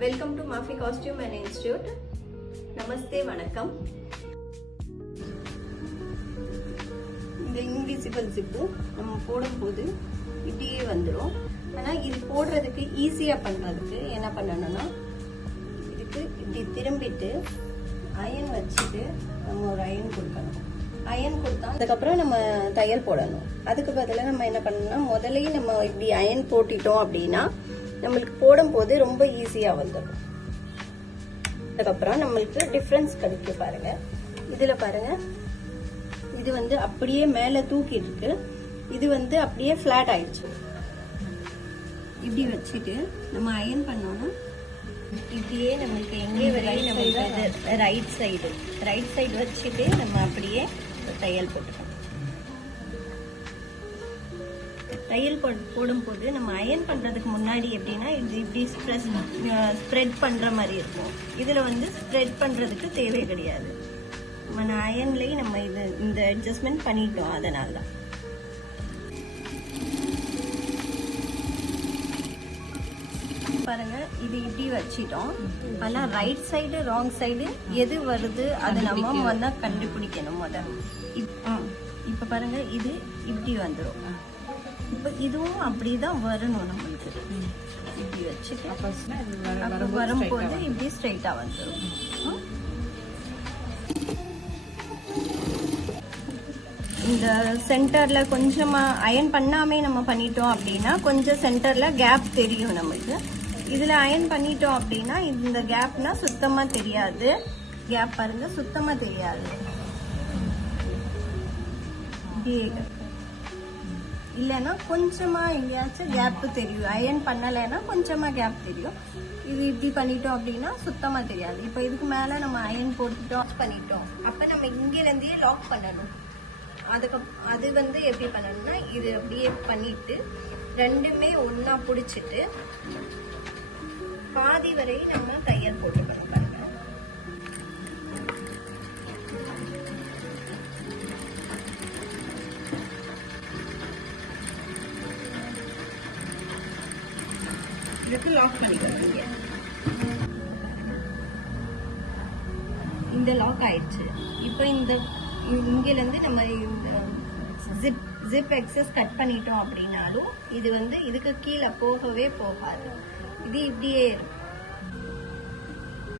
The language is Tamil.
Welcome to Mafi Costume and Institute. Namaste, vanakkam. இந்த இன்விசிபிள் ஜிப்பு நம்ம போடும்போது இப்படியே வந்துடும். ஆனால் இது போடுறதுக்கு ஈஸியாக பண்ணுறதுக்கு என்ன பண்ணணும்னா, இதுக்கு இப்படி திரும்பிட்டு அயன் வச்சுட்டு நம்ம ஒரு அயன் கொடுக்கணும். அயன் கொடுத்தா அதுக்கப்புறம் நம்ம தையல் போடணும். அதுக்கு பதிலாக நம்ம என்ன பண்ணணும்னா, முதலையும் நம்ம இப்படி அயன் போட்டிட்டோம் அப்படின்னா நம்மளுக்கு போடும்போது ரொம்ப ஈஸியாக வந்துடும். அதுக்கப்புறம் நம்மளுக்கு டிஃப்ரென்ஸ் கிடைக்கும் பாருங்க. இதுல பாருங்க, இது வந்து அப்படியே மேல தூக்கிட்டு இருக்கு, இது வந்து அப்படியே ஃபிளாட் ஆயிடுச்சு. இப்படி வச்சுட்டு நம்ம அயன் பண்ணோம்னா இப்படியே நம்மளுக்கு எங்கே வரையும் நம்மளுக்கு ரைட் சைடு வச்சுட்டு நம்ம அப்படியே தையல் போட்டுக்கணும். தையல் போடும்போது நம்ம அயன் பண்றதுக்கு முன்னாடி எப்படின்னா இது இப்படி ஸ்ப்ரெட் பண்ற மாதிரி இருக்கும். இதுல வந்து ஸ்ப்ரெட் பண்றதுக்கு தேவை கிடையாது. நம்ம அயன்லயே நம்ம இந்த அட்ஜஸ்ட்மெண்ட் பண்ணிட்டோம். அதனால தான் பாருங்க, இது இப்படி வச்சிட்டோம். ஆனா ரைட் சைடு ராங் சைடு எது வருது அது நம்ம வந்து கண்டுபிடிக்கணும். இப்ப பாருங்க, இது இப்படி வந்துடும். இப்ப இதுவும் அப்படிதான் வரணும் நம்மளுக்கு. இப்படி வச்சுட்டு அப்ப வரும்போது இப்படி ஸ்ட்ரைட்டா வந்துடும். இந்த சென்டர்ல கொஞ்சமா அயன் பண்ணாமே நம்ம பண்ணிட்டோம் அப்படின்னா கொஞ்சம் சென்டர்ல கேப் தெரியும் நம்மளுக்கு. இதுல அயன் பண்ணிட்டோம் அப்படின்னா இந்த கேப்னா சுத்தமா தெரியாது. கேப் பாருங்க, சுத்தமா தெரியாது. இல்லைன்னா கொஞ்சமா எங்கேயாச்சும் கேப் தெரியும். அயன் பண்ணலைன்னா கொஞ்சமா கேப் தெரியும். இது இப்படி பண்ணிட்டோம் அப்படின்னா சுத்தமா தெரியாது. இப்போ இதுக்கு மேல நம்ம அயன் போட்டுட்டோம் பண்ணிட்டோம், அப்ப நம்ம இங்கிருந்தே லாக் பண்ணணும். அது வந்து எப்படி பண்ணணும்னா, இது அப்படியே பண்ணிட்டு ரெண்டுமே ஒன்னா புடிச்சிட்டு பாதி வரை நம்ம தையல் போட்டுக்கணும். பாருங்க, இதுக்கு லாக் பண்ணிக்கணும். இந்த லாக் ஆயிடுச்சு. இப்போ இங்கில இருந்து நம்ம ஜிப் எக்ஸஸ் கட் பண்ணிட்டோம் அப்படின்னாலும் இது வந்து இதுக்கு கீழே போகவே போகாது. இது இப்படியே இருக்கும்.